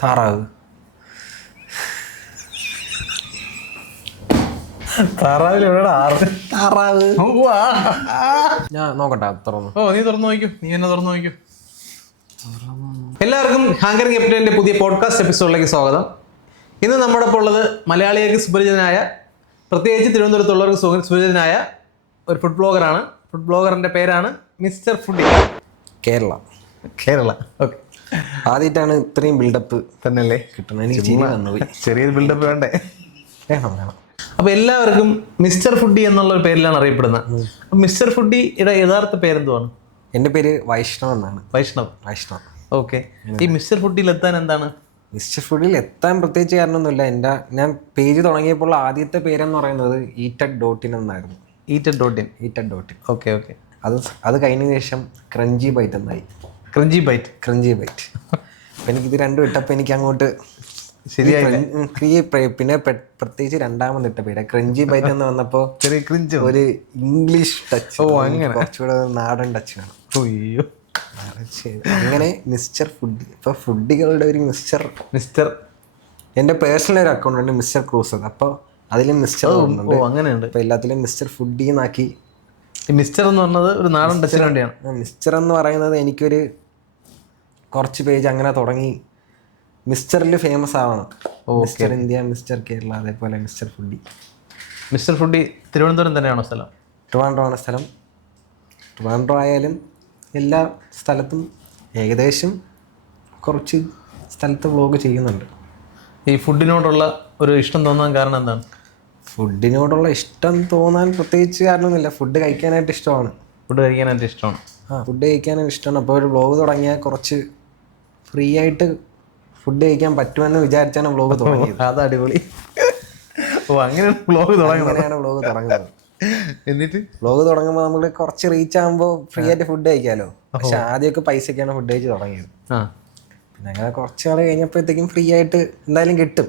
താറാവ്. താറാവിലെവിടെ ആറ്? താറാവ്. ഞാൻ നോക്കട്ടെ തുറന്നു. നീ തുറന്നു നോക്കൂ. നീ എന്നെ തുറന്നു നോക്കൂ. എല്ലാവർക്കും ഹാങ്കറിംഗ് എപ്പിന്റെ പുതിയ പോഡ്കാസ്റ്റ് എപ്പിസോഡിലേക്ക് സ്വാഗതം. ഇന്ന് നമ്മുടെ ഒപ്പം ഉള്ളത് മലയാളികൾക്ക് സുപരിചിതനായ, പ്രത്യേകിച്ച് തിരുവനന്തപുരത്തുള്ളവർക്ക് സുപരിചിതനായ ഒരു ഫുഡ് ബ്ലോഗറാണ്. ഫുഡ് ബ്ലോഗറിന്റെ പേരാണ് മിസ്റ്റർ ഫുഡി. കേരള. ഓക്കെ. ആദ്യമായിട്ടാണ് ഇത്രയും ബിൽഡപ്പ് തന്നെയല്ലേ കിട്ടുന്നത്. എനിക്ക് ചിരി വന്നുപോയി. ചെറിയൊരു ബിൽഡപ്പ് വേണ്ടേ? വേണം. അപ്പൊ എല്ലാവർക്കും മിസ്റ്റർ ഫുഡി എന്നുള്ള ഒരു പേരിലാണ് അറിയപ്പെടുന്നത്. മിസ്റ്റർ ഫുഡിയുടെ യഥാർത്ഥ പേരെന്തുവാണ്? എൻ്റെ പേര് വൈഷ്ണവ് എന്നാണ്. വൈഷ്ണവ്. ഓക്കെ. ഈ മിസ്റ്റർ ഫുഡിയിൽ എത്താൻ എന്താണ്? മിസ്റ്റർ ഫുഡിൽ എത്താൻ പ്രത്യേകിച്ച് കാരണമൊന്നുമില്ല. ഞാൻ പേജ് തുടങ്ങിയപ്പോൾ ആദ്യത്തെ പേരെന്ന് പറയുന്നത് eated.in എന്നായിരുന്നു. eated.in. ഓക്കെ. അത് കഴിഞ്ഞ ശേഷം ക്രഞ്ചി ബൈറ്റ് എന്നായി. Crunchy bite. അപ്പം എനിക്കിത് രണ്ടും ഇട്ടപ്പോൾ എനിക്ക് അങ്ങോട്ട് ശരിയായി. പിന്നെ പ്രത്യേകിച്ച് രണ്ടാമത് ഇട്ട പേര് ക്രഞ്ചി ബൈറ്റ് എന്ന് വന്നപ്പോൾ ചെറിയ ക്രിഞ്ച്, ഒരു ഇംഗ്ലീഷ് ടച്ച്, അങ്ങനെ കുറച്ചുകൂടെ നാടൻ ടച്ച് വേണം. അയ്യോ, അങ്ങനെ മിസ്റ്റർ ഫുഡി. ഇപ്പൊ ഫുഡികളുടെ ഒരു മിസ്റ്റർ എൻ്റെ പേഴ്സണൽ ഒരു അക്കൗണ്ട് ഉണ്ട്, മിസ്റ്റർ ക്രൂസ്. അപ്പോൾ അതിലും മിസ്റ്റർ അങ്ങനെയുണ്ട്. അപ്പോൾ എല്ലാത്തിലും മിസ്റ്റർ ഫുഡി എന്നാക്കി. മിസ്റ്റർ എന്ന് പറഞ്ഞത് ഒരു നാടൻ ടച്ചിന് വേണ്ടിയാണ്. മിസ്റ്റർ എന്ന് പറയുന്നത് എനിക്കൊരു കുറച്ച് പേജ് അങ്ങനെ തുടങ്ങി മിസ്റ്ററിൽ ഫേമസ് ആവണം. മിസ്റ്റർ ഇന്ത്യ, മിസ്റ്റർ കേരള, അതേപോലെ mister foodie. Mister foodie Thiruvananthapuram തന്നെയാണോ സ്ഥലം? ട്രിവാൻഡ്രമാണ് സ്ഥലം. ട്രിവാൻഡ്രം ആയാലും എല്ലാ സ്ഥലത്തും ഏകദേശം കുറച്ച് സ്ഥലത്ത് വ്ളോഗ് ചെയ്യുന്നുണ്ട്. ഈ ഫുഡിനോടുള്ള ഒരു ഇഷ്ടം തോന്നാൻ കാരണം എന്താണ്? ഫുഡിനോടുള്ള ഇഷ്ടം തോന്നാൻ പ്രത്യേകിച്ച് കാരണമൊന്നുമില്ല. ഫുഡ് കഴിക്കാനായിട്ട് ഇഷ്ടമാണ്. ഫുഡ് കഴിക്കാനായിട്ട് ഇഷ്ടമാണ്. അപ്പോൾ ഒരു വ്ളോഗ് തുടങ്ങിയാൽ കുറച്ച് ഫ്രീ ആയിട്ട് ഫുഡ് കഴിക്കാൻ പറ്റുമെന്ന് വിചാരിച്ചാണ് വ്ളോഗ് തുടങ്ങിയത്. അത് അടിപൊളി. അങ്ങനെയാണ് വ്ളോഗ് തുടങ്ങുന്നത്. എന്നിട്ട് വ്ളോഗ് തുടങ്ങുമ്പോൾ നമ്മൾ കുറച്ച് റീച്ച് ആകുമ്പോൾ ഫ്രീ ആയിട്ട് ഫുഡ് കഴിക്കാമല്ലോ. പക്ഷെ ആദ്യമൊക്കെ പൈസക്കാണ് ഫുഡ് കഴിച്ച് തുടങ്ങിയത്. പിന്നെ അങ്ങനെ കുറച്ച് നാൾ കഴിഞ്ഞപ്പോഴത്തേക്കും ഫ്രീ ആയിട്ട് എന്തായാലും കിട്ടും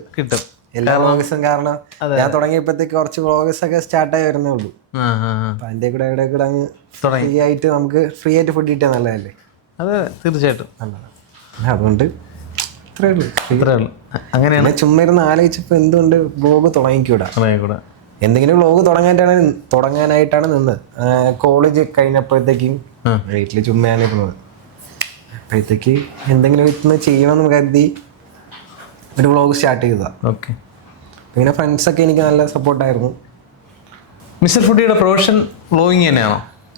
എല്ലാ വ്ളോഗ്സും. കാരണം ഞാൻ തുടങ്ങിയപ്പോഴത്തേക്ക് കുറച്ച് വ്ളോഗ്സ് ഒക്കെ സ്റ്റാർട്ടായി വരുന്നേ ഉള്ളൂ. അപ്പൊ അതിന്റെ കൂടെ എവിടെ കൂടെ അങ്ങ് ഫ്രീ ആയിട്ട് നമുക്ക് ഫ്രീ ആയിട്ട് ഫുഡ് കിട്ടിയാൽ നല്ലതല്ലേ? അതെ, തീർച്ചയായിട്ടും നല്ലതാണ്. അതുകൊണ്ട് ഇത്രേ ഉള്ളൂ. അങ്ങനെയാണ്. ചുമ്മാ ഇരുന്ന് ആലോചിച്ചപ്പോൾ എന്തുകൊണ്ട് വ്ളോഗ് തുടങ്ങിക്കൂടാ. എന്തെങ്കിലും വ്ളോഗ് തുടങ്ങാനായിട്ടാണ് നിന്ന്. കോളേജ് കഴിഞ്ഞപ്പോഴത്തേക്കും വീട്ടിൽ ചുമ്മായാണ് ഇരുന്നത്. അപ്പോഴത്തേക്ക് എന്തെങ്കിലും ഇന്ന് ചെയ്യണമെന്ന് കരുതി ഒരു വ്ളോഗ് സ്റ്റാർട്ട് ചെയ്തതാണ്. ഓക്കെ. പിന്നെ ഫ്രണ്ട്സൊക്കെ എനിക്ക് നല്ല സപ്പോർട്ടായിരുന്നു. മിസ്റ്റർ ഫുഡിയുടെ പ്രൊഫഷൻ വ്ളോഗിങ് തന്നെയാണോ?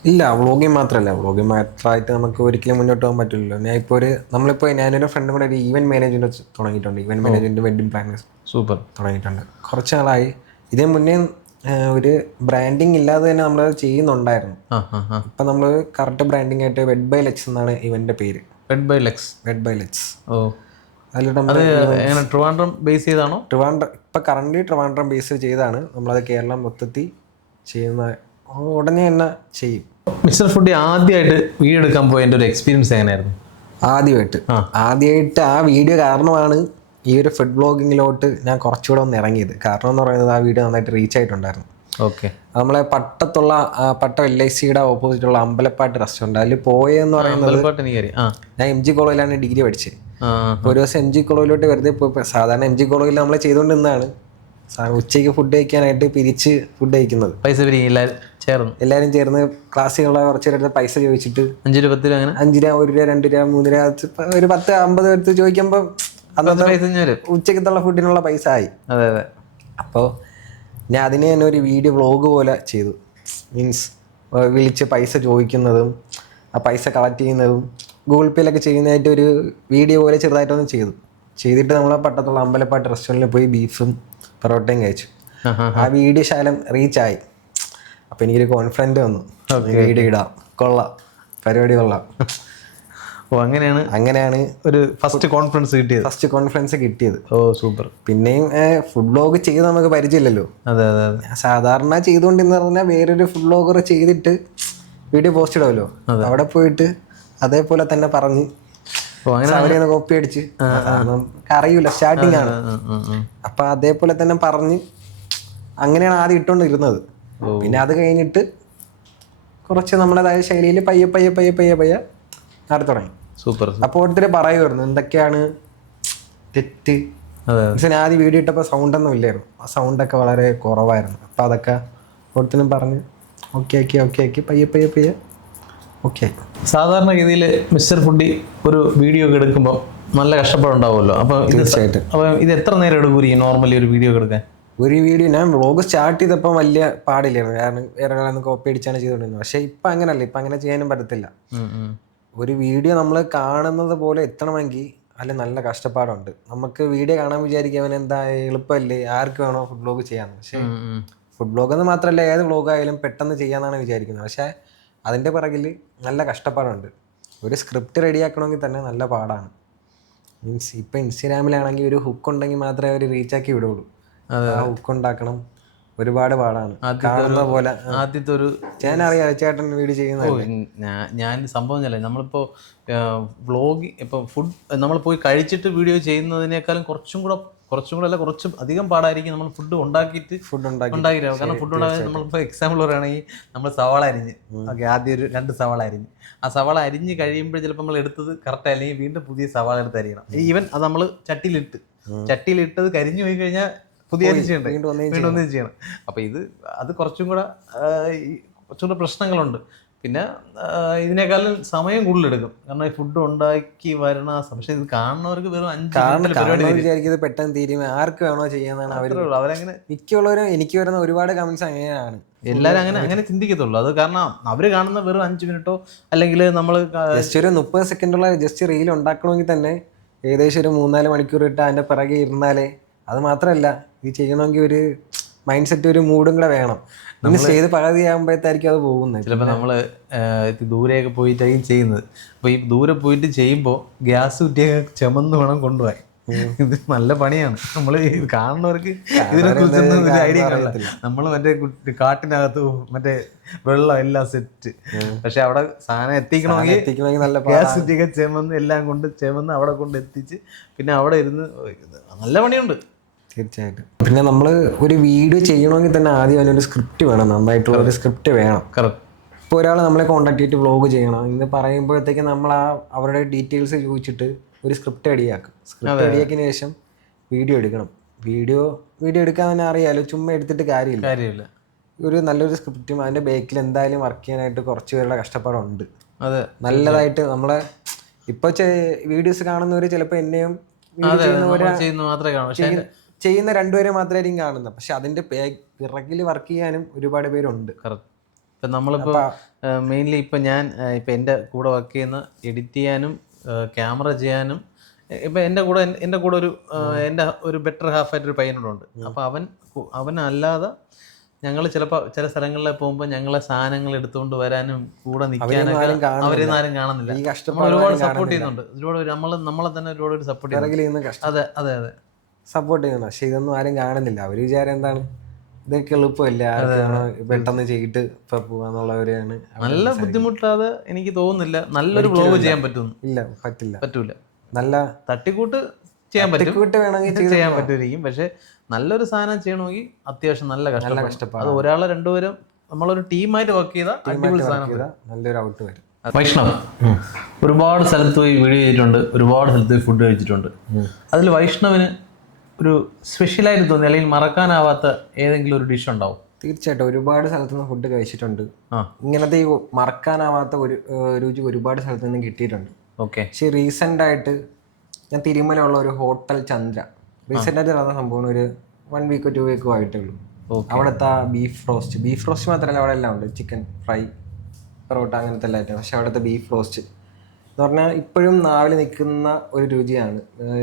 ഇല്ല, വ്ളോഗിങ് മാത്രമായിട്ട് നമുക്ക് ഒരിക്കലും മുന്നോട്ട് പോകാൻ പറ്റില്ലല്ലോ. ഞാനൊരു ഫ്രണ്ടും കൂടെ ഒരു ഈവൻറ്റ് മാനേജ്മെൻറ്റ് തുടങ്ങിയിട്ടുണ്ട്. Event management wedding planners super തുടങ്ങിയിട്ടുണ്ട്. കുറച്ച് നാളായി. ഇതിന് മുന്നേ ഒരു ബ്രാൻഡിങ് ഇല്ലാതെ തന്നെ നമ്മൾ ചെയ്യുന്നുണ്ടായിരുന്നു. ഇപ്പം നമ്മൾ കറക്റ്റ് ബ്രാൻഡിങ് ആയിട്ട് വെഡ് ബൈ ലെക്സ് എന്നാണ് ഇവൻ്റെ പേര്. Wed by lex. Trivandrum base ചെയ്താണോ? ഇപ്പം കറന്റ് ട്രിവാൻഡ്രം ബേസ് ചെയ്താണ്. നമ്മളത് കേരളം മൊത്തത്തിൽ ചെയ്യുന്ന ഉടനെ തന്നെ ചെയ്യും. മിസ്റ്റർ ഫുഡി ആദ്യമായിട്ട് വീഡിയോ എടുക്കാൻ പോയതിൻ്റെ ഒരു എക്സ്പീരിയൻസ് എങ്ങനെയായിരുന്നു? ആദ്യമായിട്ട് ആ വീഡിയോ കാരണമാണ് ഈ ഒരു ഫുഡ് ബ്ലോഗിങ്ങിലോട്ട് ഞാൻ കുറച്ചുകൂടെ ഒന്ന് ഇറങ്ങിയത്. കാരണം എന്ന് പറയുന്നത് ആ വീഡിയോ നന്നായിട്ട് റീച്ച് ആയിട്ടുണ്ടായിരുന്നു. ഓക്കെ. നമ്മളെ പട്ടം LICയുടെ ഓപ്പോസിറ്റുള്ള അമ്പലപ്പാട്ട് റെസ്റ്റോറൻറ്റ്, അതിൽ പോയെന്ന് പറയുന്നത് ഞാൻ MG കോളേജിലാണ് ഡിഗ്രി പഠിച്ചത്. ഒരു ദിവസം MG കോളേജിലോട്ട് വെറുതെ പോയി. സാധാരണ MG കോളേജിൽ നമ്മൾ ചെയ്തുകൊണ്ടിരുന്നതാണ് ഉച്ചയ്ക്ക് ഫുഡ് കഴിക്കാനായിട്ട് പിരിച്ച് ഫുഡ് കഴിക്കുന്നത്. എല്ലാവരും ചേർന്ന് ക്ലാസ്സിലുള്ള കുറച്ച് പേരുടെ പൈസ ചോദിച്ചിട്ട് 5 രൂപ 10 രൂപ 1 രൂപ 2 രൂപ 3 രൂപ ഒരു 10-50 എടുത്ത് ചോദിക്കുമ്പോൾ ഉച്ചക്കത്തുള്ള ഫുഡിനുള്ള പൈസ ആയി. അപ്പോൾ ഞാൻ അതിനെ തന്നെ ഒരു വീഡിയോ വ്ളോഗ് പോലെ ചെയ്തു. മീൻസ് വിളിച്ച് പൈസ ചോദിക്കുന്നതും ആ പൈസ കളക്ട് ചെയ്യുന്നതും ഗൂഗിൾ പേയിലൊക്കെ ചെയ്യുന്നതായിട്ട് ഒരു വീഡിയോ പോലെ ചെറുതായിട്ടൊന്ന് ചെയ്തിട്ട് നമ്മളെ പട്ടത്തുള്ള അമ്പലപ്പാട്ട് റെസ്റ്റോറൻറ്റിൽ പോയി ബീഫും പൊറോട്ടയും കഴിച്ചു. ആ വീഡിയോ ശകലം റീച്ചായി. അപ്പോൾ എനിക്കൊരു കോൺഫിഡൻറ്റ് വന്നു, വീഡിയോ ഇടാം, പരിപാടി കൊള്ളാം. അങ്ങനെയാണ് ഒരു ഫസ്റ്റ് കോൺഫിഡൻസ് കിട്ടിയത്. സൂപ്പർ. പിന്നെയും ഫുഡ് വ്ളോഗ് ചെയ്ത് നമുക്ക് പരിചയമില്ലല്ലോ. സാധാരണ ചെയ്തുകൊണ്ടിരുന്ന പറഞ്ഞാൽ വേറൊരു ഫുഡ് വ്ളോഗർ ചെയ്തിട്ട് വീഡിയോ പോസ്റ്റ് ഇടാമല്ലോ, അവിടെ പോയിട്ട് അതേപോലെ തന്നെ പറഞ്ഞ് അവരെയൊന്ന് കോപ്പി അടിച്ച്, അറിയൂല സ്റ്റാർട്ടിങ് ആണ്. അപ്പൊ അതേപോലെ തന്നെ പറഞ്ഞ് അങ്ങനെയാണ് ആദ്യം ഇട്ടുകൊണ്ടിരുന്നത്. പിന്നെ അത് കഴിഞ്ഞിട്ട് കുറച്ച് നമ്മുടേതായ ശൈലിയിൽ പയ്യെ പയ്യെ പയ്യെ പയ്യെ പയ്യെ നടത്തി തുടങ്ങി. സൂപ്പർ. അപ്പോൾ ഓരോരുത്തർ പറയുമായിരുന്നു എന്തൊക്കെയാണ് തെറ്റ്. ഞാൻ ആദ്യം വീഡിയോ ഇട്ടപ്പോൾ സൗണ്ടൊന്നും ഇല്ലായിരുന്നു, ആ സൗണ്ടൊക്കെ വളരെ കുറവായിരുന്നു. അപ്പോൾ അതൊക്കെ ഒത്തിനും പറഞ്ഞ് ഓക്കെ ആക്കി പയ്യെ ഓക്കെ. സാധാരണഗതിയിൽ മിസ്റ്റർ ഫുഡി ഒരു വീഡിയോ ഒക്കെ എടുക്കുമ്പോൾ നല്ല കഷ്ടപ്പാടുണ്ടാവുമല്ലോ. അപ്പോൾ തീർച്ചയായിട്ടും. അപ്പോൾ ഇത് എത്ര നേരം എടുക്കും നോർമലി ഒരു വീഡിയോ എടുക്കാൻ? ഒരു വീഡിയോ ഞാൻ വ്ളോഗ് സ്റ്റാർട്ട് ചെയ്തപ്പോൾ വലിയ പാടില്ലായിരുന്നു, കാരണം വേറെ ഒരാളെ കോപ്പി അടിച്ചാണ് ചെയ്തുകൊണ്ടിരുന്നത്. പക്ഷേ ഇപ്പം അങ്ങനല്ല, ഇപ്പം അങ്ങനെ ചെയ്യാനും പറ്റത്തില്ല. ഒരു വീഡിയോ നമ്മൾ കാണുന്നത് പോലെ എത്തണമെങ്കിൽ അതിൽ നല്ല കഷ്ടപ്പാടുണ്ട്. നമുക്ക് വീഡിയോ കാണാൻ വിചാരിക്കും എന്താ എളുപ്പമല്ലേ, ആർക്ക് വേണോ ഫുഡ് വ്ളോഗ് ചെയ്യാമെന്ന്. പക്ഷേ ഫുഡ് വ്ളോഗ് എന്ന് മാത്രമല്ല, ഏത് വ്ളോഗ് ആയാലും പെട്ടെന്ന് ചെയ്യാമെന്നാണ് വിചാരിക്കുന്നത്. പക്ഷേ അതിൻ്റെ പിറകിൽ നല്ല കഷ്ടപ്പാടുണ്ട്. ഒരു സ്ക്രിപ്റ്റ് റെഡിയാക്കണമെങ്കിൽ തന്നെ നല്ല പാടാണ്. മീൻസ് ഇപ്പം ഇൻസ്റ്റാഗ്രാമിലാണെങ്കിൽ ഒരു ഹുക്ക് ഉണ്ടെങ്കിൽ മാത്രമേ അവർ റീച്ചാക്കി വിടുള്ളൂ. ആ ഹുക്ക് ഉണ്ടാക്കണം, ഒരുപാട് പാടാണ്. കാണുന്ന പോലെ ആദ്യത്തെ ഒരു ഞാനറിയാം ചേട്ടൻ വീഡിയോ ചെയ്യുന്നത്. ഞാൻ സംഭവം അല്ലേ, നമ്മളിപ്പോൾ വ്ളോഗ് ഇപ്പോൾ ഫുഡ് നമ്മൾ പോയി കഴിച്ചിട്ട് വീഡിയോ ചെയ്യുന്നതിനേക്കാളും കുറച്ചും കൂടെ കുറച്ചും അധികം പാടായിരിക്കും നമ്മൾ ഫുഡ് ഉണ്ടാക്കിയിട്ട് കാരണം ഫുഡ് ഉണ്ടാക്കി നമ്മളിപ്പോൾ എക്സാമ്പിൾ പറയുകയാണെങ്കിൽ നമ്മൾ സവാള അരിഞ്ഞ് ആദ്യം ഒരു 2 സവാള അരിഞ്ഞ് ആ സവാള അരിഞ്ഞ് കഴിയുമ്പോൾ ചിലപ്പോൾ നമ്മൾ എടുത്തത് കറക്റ്റ് അല്ലെങ്കിൽ വീണ്ടും പുതിയ സവാള എടുത്ത് അരിയണം. ഈവൻ അത് നമ്മൾ ചട്ടിയിലിട്ടത് കരിഞ്ഞു പോയി കഴിഞ്ഞാൽ പുതിയ അരിച്ചുണ്ട് വീണ്ടും ഒന്നും ചെയ്യണം. അപ്പോൾ അത് കുറച്ചും കൂടെ പ്രശ്നങ്ങളുണ്ട്. പിന്നെ ഇതിനേക്കാളും സമയം കൂടുതലെടുക്കും, കാരണം ഈ ഫുഡ് ഉണ്ടാക്കി വരണ. പക്ഷെ ഇത് കാണുന്നവർക്ക് വെറും 5 വിചാരിക്കുന്നത് പെട്ടെന്ന് തീരുമാനം ആർക്ക് വേണോ ചെയ്യാന്നാണ് അവരങ്ങനെ മിക്കുള്ളവരും. എനിക്ക് വരുന്ന ഒരുപാട് കമന്റ്സ് അങ്ങനെയാണ്, എല്ലാവരും അങ്ങനെ ചിന്തിക്കത്തുള്ളൂ. അത് കാരണം അവര് കാണുന്ന വെറും 5 മിനിറ്റോ അല്ലെങ്കിൽ നമ്മൾ ജസ്റ്റ് ഒരു 30 സെക്കൻഡുള്ള ജസ്റ്റ് റീൽ ഉണ്ടാക്കണമെങ്കിൽ തന്നെ ഏകദേശം ഒരു 3-4 മണിക്കൂർ ഇട്ട് അതിന്റെ പിറകെ ഇരുന്നാലേ. അത് മാത്രമല്ല, ഇത് ചെയ്യണമെങ്കിൽ ഒരു മൈൻഡ് സെറ്റ്, ഒരു മൂഡും കൂടെ വേണം. ചെയ്ത് പകുതിയാകുമ്പോഴത്തായിരിക്കും അത് പോകുന്നത്. ചിലപ്പോൾ നമ്മൾ ദൂരെയൊക്കെ പോയിട്ടായിരിക്കും ചെയ്യുന്നത്. അപ്പോൾ ഈ ദൂരെ പോയിട്ട് ചെയ്യുമ്പോൾ ഗ്യാസ് കുറ്റിയൊക്കെ ചുമന്ന് വേണം കൊണ്ടുപോകാൻ. ഇത് നല്ല പണിയാണ്. നമ്മൾ കാണുന്നവർക്ക് ഇതിനെക്കുറിച്ചൊന്നും ഒരു ഐഡിയ കാണില്ല. നമ്മൾ മറ്റേ കാട്ടിനകത്ത് മറ്റേ വെള്ളം എല്ലാം സെറ്റ്, പക്ഷെ അവിടെ സാധനം എത്തിക്കണമെങ്കിൽ നല്ല ഗ്യാസ് കുറ്റിയൊക്കെ ചെമന്ന് അവിടെ കൊണ്ട് എത്തിച്ച് പിന്നെ അവിടെ ഇരുന്ന് നല്ല പണിയുണ്ട്. തീർച്ചയായിട്ടും. പിന്നെ നമ്മൾ ഒരു വീഡിയോ ചെയ്യണമെങ്കിൽ തന്നെ ആദ്യം അതിനൊരു സ്ക്രിപ്റ്റ് വേണം, നന്നായിട്ടുള്ള ഒരു സ്ക്രിപ്റ്റ് വേണം. ഇപ്പോൾ ഒരാൾ നമ്മളെ കോൺടാക്ട് ചെയ്തിട്ട് വ്ളോഗ് ചെയ്യണം എന്ന് പറയുമ്പോഴത്തേക്ക് നമ്മൾ അവരുടെ ഡീറ്റെയിൽസ് ചോദിച്ചിട്ട് ഒരു സ്ക്രിപ്റ്റ് റെഡിയാക്കും. സ്ക്രിപ്റ്റ് റെഡിയാക്കിയതിന് ശേഷം വീഡിയോ എടുക്കണം. വീഡിയോ എടുക്കാൻ തന്നെ അറിയാലോ, ചുമ്മാ എടുത്തിട്ട് കാര്യമില്ല. ഒരു നല്ലൊരു സ്ക്രിപ്റ്റും അതിൻ്റെ ബേക്കിൽ എന്തായാലും വർക്ക് ചെയ്യാനായിട്ട് കുറച്ച് പേരുടെ കഷ്ടപ്പാടുണ്ട്. നല്ലതായിട്ട് നമ്മളെ ഇപ്പോൾ വീഡിയോസ് കാണുന്നവർ ചിലപ്പോൾ എന്നെയും ചെയ്യുന്ന 2 പേരെ മാത്രമായിരിക്കും കാണുന്നത്. പക്ഷെ അതിന്റെ പിറകിൽ വർക്ക് ചെയ്യാനും ഒരുപാട് പേരുണ്ട്. ഇപ്പം നമ്മളിപ്പോൾ മെയിൻലി ഇപ്പം ഞാൻ ഇപ്പം എൻ്റെ കൂടെ വർക്ക് ചെയ്യുന്ന എഡിറ്റ് ചെയ്യാനും ക്യാമറ ചെയ്യാനും ഇപ്പം എൻ്റെ കൂടെ ഒരു ബെറ്റർ ഹാഫായിട്ടൊരു പയ്യനോടുണ്ട്. അപ്പോൾ അവനല്ലാതെ ഞങ്ങൾ ചിലപ്പോൾ ചില സ്ഥലങ്ങളിൽ പോകുമ്പോൾ ഞങ്ങളെ സാധനങ്ങൾ എടുത്തുകൊണ്ട് വരാനും കൂടെ നിൽക്കാനൊക്കെ അവരെയൊന്നും ആരും കാണുന്നില്ല. ഒരുപാട് സപ്പോർട്ട് ചെയ്യുന്നുണ്ട്. നമ്മളെ തന്നെ ഒരുപാട് സപ്പോർട്ട് ചെയ്യുന്നു. അതെ സപ്പോർട്ട് ചെയ്യുന്നു. പക്ഷെ ഇതൊന്നും ആരും കാണുന്നില്ല. അവർ വിചാരം എന്താണ്, ഇതൊക്കെ എളുപ്പമില്ല, പെട്ടെന്ന് ചെയ്തിട്ട് ഇപ്പൊ പോവാന്നുള്ളവരെയാണ്. നല്ല ബുദ്ധിമുട്ടാതെ എനിക്ക് തോന്നുന്നില്ല നല്ലൊരു വ്ളോഗ് ചെയ്യാൻ പറ്റൂല. നല്ല തട്ടിക്കൂട്ട് ചെയ്യാൻ പറ്റുമായിരിക്കും, പക്ഷെ നല്ലൊരു സാധനം ചെയ്യണമെങ്കിൽ അത്യാവശ്യം നല്ല കഷ്ടപ്പാട്. അത് ഒരാളെ 2 പേരും നമ്മളൊരു ടീമായിട്ട് വർക്ക് ചെയ്താൽ അടിപൊളി സാധനം, നല്ലൊരു ഔട്ട് വരും. വൈഷ്ണവ് ഒരുപാട് സ്ഥലത്ത് പോയി വീഡിയോ ചെയ്തിട്ടുണ്ട്, ഒരുപാട് സ്ഥലത്ത് പോയി ഫുഡ് കഴിച്ചിട്ടുണ്ട്. അതിൽ വൈഷ്ണവിന് ഒരു സ്പെഷ്യലായിട്ട് തോന്നി അല്ലെങ്കിൽ മറക്കാനാവാത്ത ഏതെങ്കിലും ഒരു ഡിഷ് ഉണ്ടാവും? തീർച്ചയായിട്ടും ഒരുപാട് സ്ഥലത്തുനിന്ന് ഫുഡ് കഴിച്ചിട്ടുണ്ട്. ഇങ്ങനത്തെ ഈ മറക്കാനാവാത്ത ഒരു രുചി ഒരുപാട് സ്ഥലത്തു നിന്ന് കിട്ടിയിട്ടുണ്ട്. പക്ഷെ റീസെന്റ് ആയിട്ട് ഞാൻ തിരുമല ഉള്ള ഒരു ഹോട്ടൽ ചന്ദ്ര, റീസെന്റ് ആയിട്ട് നടന്ന സംഭവം ഒരു 1 വീക്കോ 2 വീക്കോ ആയിട്ടേ ഉള്ളൂ. അവിടുത്തെ ബീഫ് റോസ്റ്റ് മാത്രമല്ല, അവിടെ എല്ലാം ഉണ്ട്, ചിക്കൻ ഫ്രൈ, പൊറോട്ട, അങ്ങനത്തെ എല്ലാം ഐറ്റം. പക്ഷെ അവിടുത്തെ ബീഫ് റോസ്റ്റ് എന്ന് പറഞ്ഞാൽ ഇപ്പോഴും നാവിൽ നിൽക്കുന്ന ഒരു രുചിയാണ്.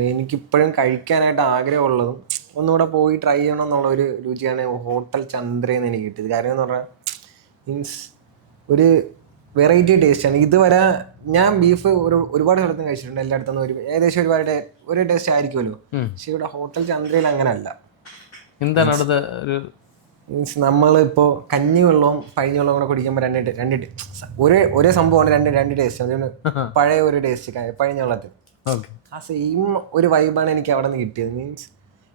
എനിക്കിപ്പോഴും കഴിക്കാനായിട്ട് ആഗ്രഹമുള്ളതും ഒന്നുകൂടെ പോയി ട്രൈ ചെയ്യണം എന്നുള്ള ഒരു രുചിയാണ് ഹോട്ടൽ ചന്ദ്രയെന്ന് എനിക്ക് കിട്ടിയത്. കാര്യം എന്ന് പറഞ്ഞാൽ മീൻസ് ഒരു വെറൈറ്റി ടേസ്റ്റാണ്. ഇതുവരെ ഞാൻ ബീഫ് ഒരുപാട് സ്ഥലത്തും കഴിച്ചിട്ടുണ്ട്, എല്ലായിടത്തുനിന്നും ഏകദേശം ഒരു ടേസ്റ്റ് ആയിരിക്കുമല്ലോ. പക്ഷെ ഇവിടെ ഹോട്ടൽ ചന്ദ്രയിൽ അങ്ങനല്ല. എന്താണ് അവിടുത്തെ ഒരു മീൻസ് നമ്മളിപ്പോൾ കഞ്ഞിവെള്ളവും പഴഞ്ഞവെള്ളവും കൂടെ കുടിക്കുമ്പോൾ ഒരേ സംഭവമാണ്, രണ്ട് ടേസ്റ്റ്. അതുകൊണ്ട് പഴയ ഒരു ടേസ്റ്റ് പഴഞ്ഞവെള്ളത്തിൽ ആ സെയിം ഒരു വൈബാണ് എനിക്ക് അവിടെ നിന്ന് കിട്ടിയത്. മീൻസ്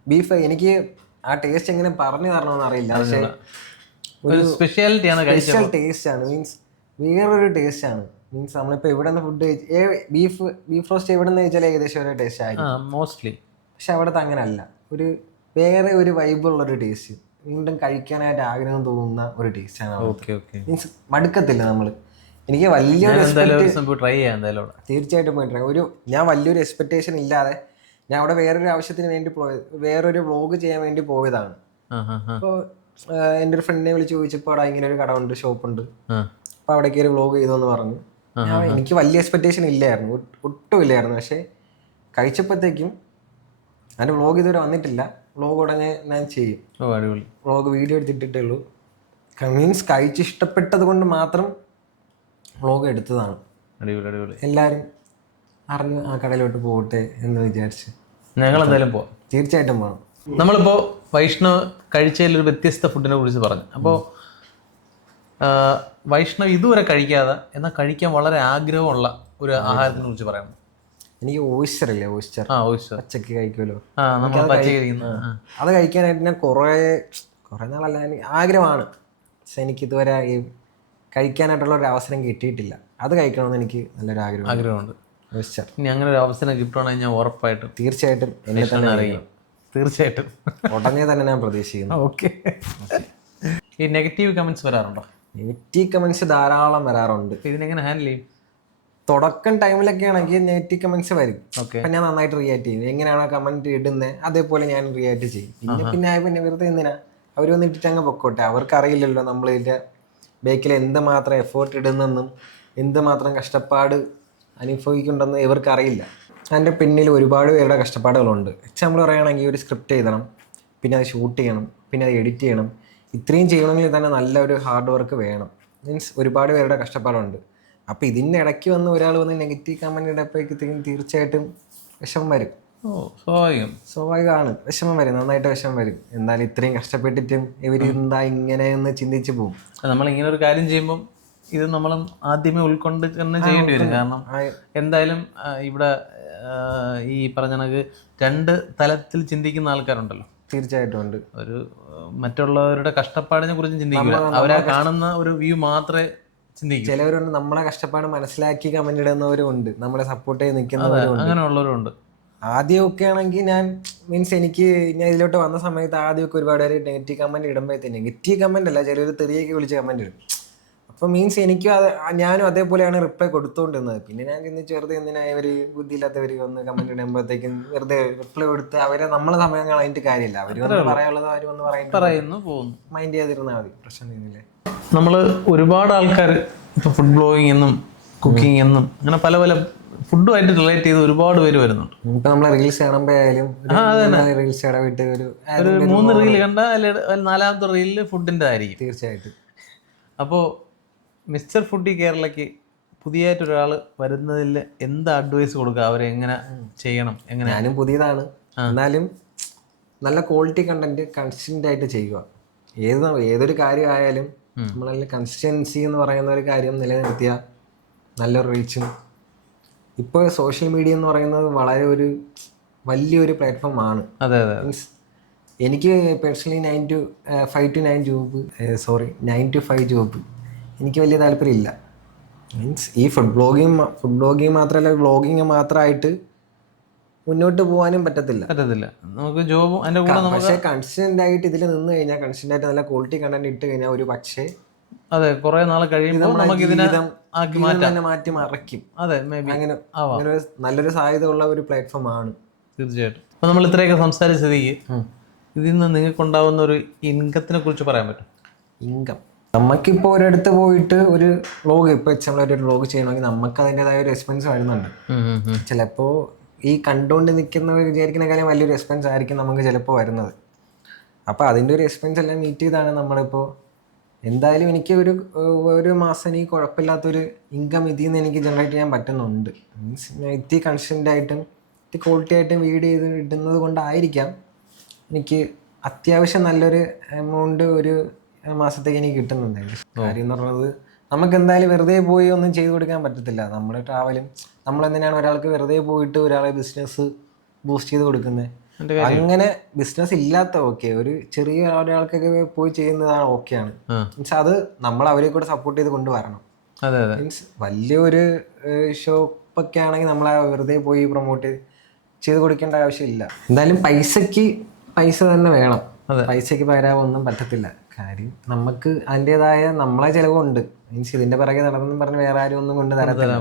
ബീഫ് എനിക്ക് ആ ടേസ്റ്റ് എങ്ങനെ പറഞ്ഞു തരണമെന്ന് അറിയില്ല, പക്ഷെ ഒരു സ്പെഷ്യൽ ടേസ്റ്റ് ആണ്. മീൻസ് വേറൊരു ടേസ്റ്റ് ആണ്. മീൻസ് നമ്മളിപ്പോൾ എവിടെ നിന്ന് ഫുഡ് ബീഫ് റോസ്റ്റ് എവിടെ നിന്ന് കഴിച്ചാൽ ഏകദേശം ഒരു ടേസ്റ്റ് ആയിരിക്കും മോസ്റ്റ്ലി. പക്ഷെ അവിടുത്തെ അങ്ങനെ അല്ല, ഒരു വേറെ ഒരു വൈബുള്ളൊരു ടേസ്റ്റ്, വീണ്ടും കഴിക്കാനായിട്ട് ആഗ്രഹം തോന്നുന്ന ഒരു ടേസ്റ്റാണ്. മീൻസ് മടുക്കത്തില്ല നമ്മൾ. എനിക്ക് വലിയൊരു ട്രൈ ചെയ്യാം തീർച്ചയായിട്ടും പോയിട്ട് ഞാൻ വലിയൊരു എക്സ്പെക്ടേഷൻ ഇല്ലാതെ ഞാൻ അവിടെ വേറൊരു ആവശ്യത്തിന് വേണ്ടി പോയത്, വേറൊരു വ്ളോഗ് ചെയ്യാൻ വേണ്ടി പോയതാണ്. അപ്പോൾ എൻ്റെ ഒരു ഫ്രണ്ടിനെ വിളിച്ച് ചോദിച്ചപ്പോൾ അവിടെ ഇങ്ങനെ ഒരു കടമുണ്ട്, ഷോപ്പുണ്ട്, അപ്പോൾ അവിടേക്ക് ഒരു വ്ളോഗ് ചെയ്തോന്ന് പറഞ്ഞു. എനിക്ക് വലിയ എക്സ്പെക്ടേഷൻ ഇല്ലായിരുന്നു, ഒട്ടും ഇല്ലായിരുന്നു. പക്ഷേ കഴിച്ചപ്പോഴത്തേക്കും അതിൻ്റെ വ്ളോഗ് ഇതുവരെ വന്നിട്ടില്ല. വ്ളോഗ് ഉടനെ ഞാൻ ചെയ്യും. വ്ളോഗ് വീഡിയോ എടുത്തിട്ടേ ഉള്ളൂ. മീൻസ് കഴിച്ചിഷ്ടപ്പെട്ടത് കൊണ്ട് മാത്രം വ്ളോഗ് എടുത്തതാണ്. എല്ലാവരും അറിഞ്ഞ് ആ കടയിലോട്ട് പോകട്ടെ എന്ന് വിചാരിച്ച് ഞങ്ങൾ എന്തായാലും പോവാം. തീർച്ചയായിട്ടും പോകണം. നമ്മളിപ്പോൾ വൈഷ്ണവ് കഴിച്ചതിൽ ഒരു വ്യത്യസ്ത ഫുഡിനെ കുറിച്ച് പറഞ്ഞു. അപ്പോൾ വൈഷ്ണവ് ഇതുവരെ കഴിക്കാതെ എന്നാൽ കഴിക്കാൻ വളരെ ആഗ്രഹമുള്ള ഒരു ആഹാരത്തിനെ കുറിച്ച് പറയണം. എനിക്ക് ഓയിസ്റ്റർ ഇല്ലേ, ഓയിസ്റ്റർ പച്ചക്ക് കഴിക്കുമല്ലോ, അത് കഴിക്കാനായിട്ട് ഞാൻ കുറേ നാളല്ല എനിക്ക് ആഗ്രഹമാണ്. പക്ഷെ എനിക്ക് ഇതുവരെ കഴിക്കാനായിട്ടുള്ള ഒരു അവസരം കിട്ടിയിട്ടില്ല. അത് കഴിക്കണമെന്ന് എനിക്ക് നല്ലൊരു ആഗ്രഹമുണ്ട്. ഇനി അങ്ങനെ ഒരു അവസരം കിട്ടുവാണെങ്കിൽ ഞാൻ ഉറപ്പായിട്ടും തീർച്ചയായിട്ടും എന്നെ തന്നെ അറിയാം. തീർച്ചയായിട്ടും ഉടനെ തന്നെ ഞാൻ പ്രതീക്ഷിക്കുന്നു. ഓക്കെ. ഈ നെഗറ്റീവ് കമന്റ്സ് വരാറുണ്ടോ? നെഗറ്റീവ് കമന്റ്സ് ധാരാളം വരാറുണ്ട്. ഇതിനെങ്ങനെ ഹാൻഡിൽ ചെയ്യും? തുടക്കം ടൈമിലൊക്കെ ആണെങ്കിൽ നെഗറ്റീവ് കമന്റ്സ് വരും. അപ്പം ഞാൻ നന്നായിട്ട് റിയാക്ട് ചെയ്യും. എങ്ങനെയാണോ കമന്റ് ഇടുന്നത് അതേപോലെ ഞാൻ റിയാക്ട് ചെയ്യും. പിന്നെ വെറുതെ എന്തിനാ അവർ വന്നിട്ടിട്ട് അങ്ങ് പൊക്കോട്ടെ. അവർക്കറിയില്ലല്ലോ നമ്മൾ ഇതിൻ്റെ ബേക്കിൽ എന്തുമാത്രം എഫേർട്ട് ഇടുന്നെന്നും എന്തുമാത്രം കഷ്ടപ്പാട് അനുഭവിക്കുന്നുണ്ടെന്ന് ഇവർക്കറിയില്ല. അതിൻ്റെ പിന്നിൽ ഒരുപാട് പേരുടെ കഷ്ടപ്പാടുകളുണ്ട്. എക്സാമ്പിൾ പറയുകയാണെങ്കിൽ ഒരു സ്ക്രിപ്റ്റ് എഴുതണം, പിന്നെ അത് ഷൂട്ട് ചെയ്യണം, പിന്നെ അത് എഡിറ്റ് ചെയ്യണം. ഇത്രയും ചെയ്യണമെങ്കിൽ തന്നെ നല്ലൊരു ഹാർഡ് വർക്ക് വേണം. മീൻസ് ഒരുപാട് പേരുടെ കഷ്ടപ്പാടുണ്ട്. അപ്പോൾ ഇതിൻ്റെ ഇടയ്ക്ക് വന്ന് ഒരാൾ വന്ന് നെഗറ്റീവ് കമൻറ്റ് ഇടപ്പോഴത്തേക്കും തീർച്ചയായിട്ടും വിഷമം വരും. സ്വാഭാവികമാണ്, വിഷമം വരും, നന്നായിട്ട് വിഷമം വരും. എന്നാലും ഇത്രയും കഷ്ടപ്പെട്ടിട്ടും ഇവർ എന്താ ഇങ്ങനെയെന്ന് ചിന്തിച്ച് പോകും. നമ്മളിങ്ങനെ ഒരു കാര്യം ചെയ്യുമ്പം ഇത് നമ്മളും ആദ്യമേ ഉൾക്കൊണ്ട് തന്നെ ചെയ്യേണ്ടി വരും. കാരണം എന്തായാലും ഇവിടെ ഈ പറഞ്ഞ കണക്ക് രണ്ട് തലത്തിൽ ചിന്തിക്കുന്ന ആൾക്കാരുണ്ടല്ലോ. തീർച്ചയായിട്ടും ഉണ്ട്. ഒരു മറ്റുള്ളവരുടെ കഷ്ടപ്പാടിനെ കുറിച്ച് ചിന്തിക്കില്ല, അവരെ കാണുന്ന ഒരു വ്യൂ മാത്രമേ ചിന്തിക്കൂ. ചിലവരുണ്ട് നമ്മളെ കഷ്ടപ്പാട് മനസ്സിലാക്കി കമന്റ് ഇടുന്നവരും ഉണ്ട്, നമ്മളെ സപ്പോർട്ട് ചെയ്ത് നിൽക്കുന്നവരും അങ്ങനെയുള്ളവരും ഉണ്ട്. ആദ്യമൊക്കെ ആണെങ്കിൽ ഞാൻ മീൻസ് എനിക്ക് ഞാൻ ഇതിലോട്ട് വന്ന സമയത്ത് ആദ്യമൊക്കെ ഒരുപാട് പേര് നെഗറ്റീവ് കമന്റ് ഇടുമ്പോഴത്തേക്ക്, നെഗറ്റീവ് കമന്റ് അല്ല, ചിലർ തെറിയൊക്കെ വിളിച്ച് കമന്റ് ഇടും. അപ്പോൾ മീൻസ് എനിക്കും ഞാനും അതേപോലെയാണ് റിപ്ലൈ കൊടുത്തുകൊണ്ടിരുന്നത്. പിന്നെ ഞാൻ ചെന്ന് ചെറുതെ എന്തിനാ ഇവർ ബുദ്ധിയില്ലാത്തവർ വന്ന് കമന്റ് ഇടുമ്പോഴത്തേക്കും വെറുതെ റിപ്ലൈ കൊടുത്ത് അവരെ നമ്മളെ സമയം കളഞ്ഞിട്ട് കാര്യമില്ല. അവർ വന്ന് പറയാനുള്ളത് അവർ വന്ന് പറയുന്നു, മൈൻഡ് ചെയ്തിരുന്നാൽ മതി, പ്രശ്നം ചെയ്യുന്നില്ലേ. നമ്മൾ ഒരുപാട് ആൾക്കാർ ഇപ്പോൾ ഫുഡ് ബ്ലോഗിങ് എന്നും കുക്കിംഗ് എന്നും അങ്ങനെ പല പല ഫുഡുമായിട്ട് റിലേറ്റ് ചെയ്ത് ഒരുപാട് പേര് വരുന്നുണ്ട്. ഇപ്പൊ നമ്മളെ റീൽസ് കാണുമ്പോഴായാലും റീൽസ് ഇടവിട്ട് ഒരു 3 റീൽ കണ്ട നാലാമത്തെ റീലിൽ ഫുഡിൻ്റെ ആയിരിക്കും തീർച്ചയായിട്ടും. അപ്പോൾ മിസ്റ്റർ ഫുഡി കേരളയ്ക്ക് പുതിയതായിട്ടൊരാൾ വരുന്നതിൽ എന്ത് അഡ്വൈസ് കൊടുക്കുക, അവരെങ്ങനെ ചെയ്യണം? എങ്ങനെ? ഞാനും പുതിയതാണ്, എന്നാലും നല്ല ക്വാളിറ്റി കണ്ടന്റ് കൺസിസ്റ്റന്റ് ആയിട്ട് ചെയ്യുക. ഏതൊരു കാര്യമായാലും നമ്മളതിൽ കൺസിസ്റ്റൻസി എന്ന് പറയുന്ന ഒരു കാര്യം നിലനിർത്തിയ നല്ലൊരു റീച്ചും. ഇപ്പോൾ സോഷ്യൽ മീഡിയ എന്ന് പറയുന്നത് വളരെ ഒരു വലിയൊരു പ്ലാറ്റ്ഫോമാണ്. മീൻസ് എനിക്ക് പേഴ്സണലി 9 to 5 ജോബ് എനിക്ക് വലിയ താല്പര്യമില്ല. മീൻസ് ഈ ഫുഡ് ബ്ലോഗിങ് മാത്രമല്ല, വ്ളോഗിങ് മാത്രമായിട്ട് മുന്നോട്ട് പോകാനും പറ്റത്തില്ല. നമുക്ക് ജോബും അതിൻ്റെ കൂടെ. പക്ഷേ കൺസിസ്റ്റന്റ് ആയിട്ട് ഇതിൽ നിന്ന് കഴിഞ്ഞാൽ, കൺസിസ്റ്റന്റ് ആയിട്ട് നല്ല ക്വാളിറ്റി കണ്ടന്റ് ഇട്ട് കഴിഞ്ഞാൽ ഒരു പക്ഷേ കുറെ നാൾ കഴിയുമ്പോൾ മാറ്റി മറിക്കും. അങ്ങനെ അങ്ങനെ നല്ലൊരു സാധ്യത ഉള്ള ഒരു പ്ലാറ്റ്ഫോം ആണ്. തീർച്ചയായിട്ടും. അപ്പോൾ നമ്മൾ ഇത്രയൊക്കെ സംസാരിച്ച സ്ഥിതിക്ക് ഇതിൽ നിന്ന് നിങ്ങൾക്കുണ്ടാവുന്ന ഒരു ഇൻകത്തിനെ കുറിച്ച് പറയാൻ പറ്റും? ഇൻകം നമുക്കിപ്പോൾ ഒരിടത്ത് പോയിട്ട് ഒരു വ്ളോഗ്, ഇപ്പോൾ ഒരു വ്ളോഗ് ചെയ്യണമെങ്കിൽ നമുക്ക് അതിൻ്റെതായ ഒരു എക്സ്പെൻസ് വരുന്നുണ്ട്. ചിലപ്പോൾ ഈ കണ്ടുകൊണ്ട് നിൽക്കുന്നവർ വിചാരിക്കുന്ന കാര്യം വലിയൊരു എക്സ്പെൻസ് ആയിരിക്കും നമുക്ക് ചിലപ്പോൾ വരുന്നത്. അപ്പോൾ അതിൻ്റെ ഒരു എക്സ്പെൻസ് എല്ലാം മീറ്റ് ചെയ്താണ് നമ്മളിപ്പോൾ എന്തായാലും എനിക്ക് ഒരു മാസം എനിക്ക് കുഴപ്പമില്ലാത്തൊരു ഇൻകം ഇതിൽ നിന്ന് എനിക്ക് ജനറേറ്റ് ചെയ്യാൻ പറ്റുന്നുണ്ട്. മീൻസ് ഞാൻ ഇത്തി കൺസിസ്റ്റൻ്റ് ആയിട്ടും ഇത്തി ക്വാളിറ്റി ആയിട്ടും വീഡിയോ ചെയ്ത് ഇടുന്നത് കൊണ്ടായിരിക്കാം എനിക്ക് അത്യാവശ്യം നല്ലൊരു എമൗണ്ട് ഒരു മാസത്തേക്ക് എനിക്ക് കിട്ടുന്നുണ്ടായിരുന്നു. കാര്യം എന്ന് പറയുന്നത് നമുക്ക് എന്തായാലും വെറുതെ പോയി ഒന്നും ചെയ്തു കൊടുക്കാൻ പറ്റത്തില്ല. നമ്മുടെ ട്രാവലും നമ്മളെന്തിനാണ് ഒരാൾക്ക് വെറുതെ പോയിട്ട് ഒരാളെ ബിസിനസ് ബൂസ്റ്റ് ചെയ്ത് കൊടുക്കുന്നത്? അങ്ങനെ ബിസിനസ് ഇല്ലാത്ത ഒരു ചെറിയ ഒരാൾക്കൊക്കെ പോയി ചെയ്യുന്നതാണ് ഓക്കെയാണ്. മീൻസ് അത് നമ്മൾ അവരെ കൂടെ സപ്പോർട്ട് ചെയ്ത് കൊണ്ടുവരണം. മീൻസ് വലിയൊരു ഷോപ്പൊക്കെ ആണെങ്കിൽ നമ്മളെ വെറുതെ പോയി പ്രൊമോട്ട് ചെയ്ത് ചെയ്ത് കൊടുക്കേണ്ട ആവശ്യമില്ല. എന്തായാലും പൈസ തന്നെ വേണം. പൈസക്ക് പകരാവൊന്നും പറ്റത്തില്ല. കാര്യം നമുക്ക് അതിൻ്റെതായ നമ്മളെ ചിലവുണ്ട്. മീൻസ് ഇതിന്റെ പിറകെ നടന്നെന്നും പറഞ്ഞ് വേറെ ആരും ഒന്നും കൊണ്ട് തരത്തില്ല.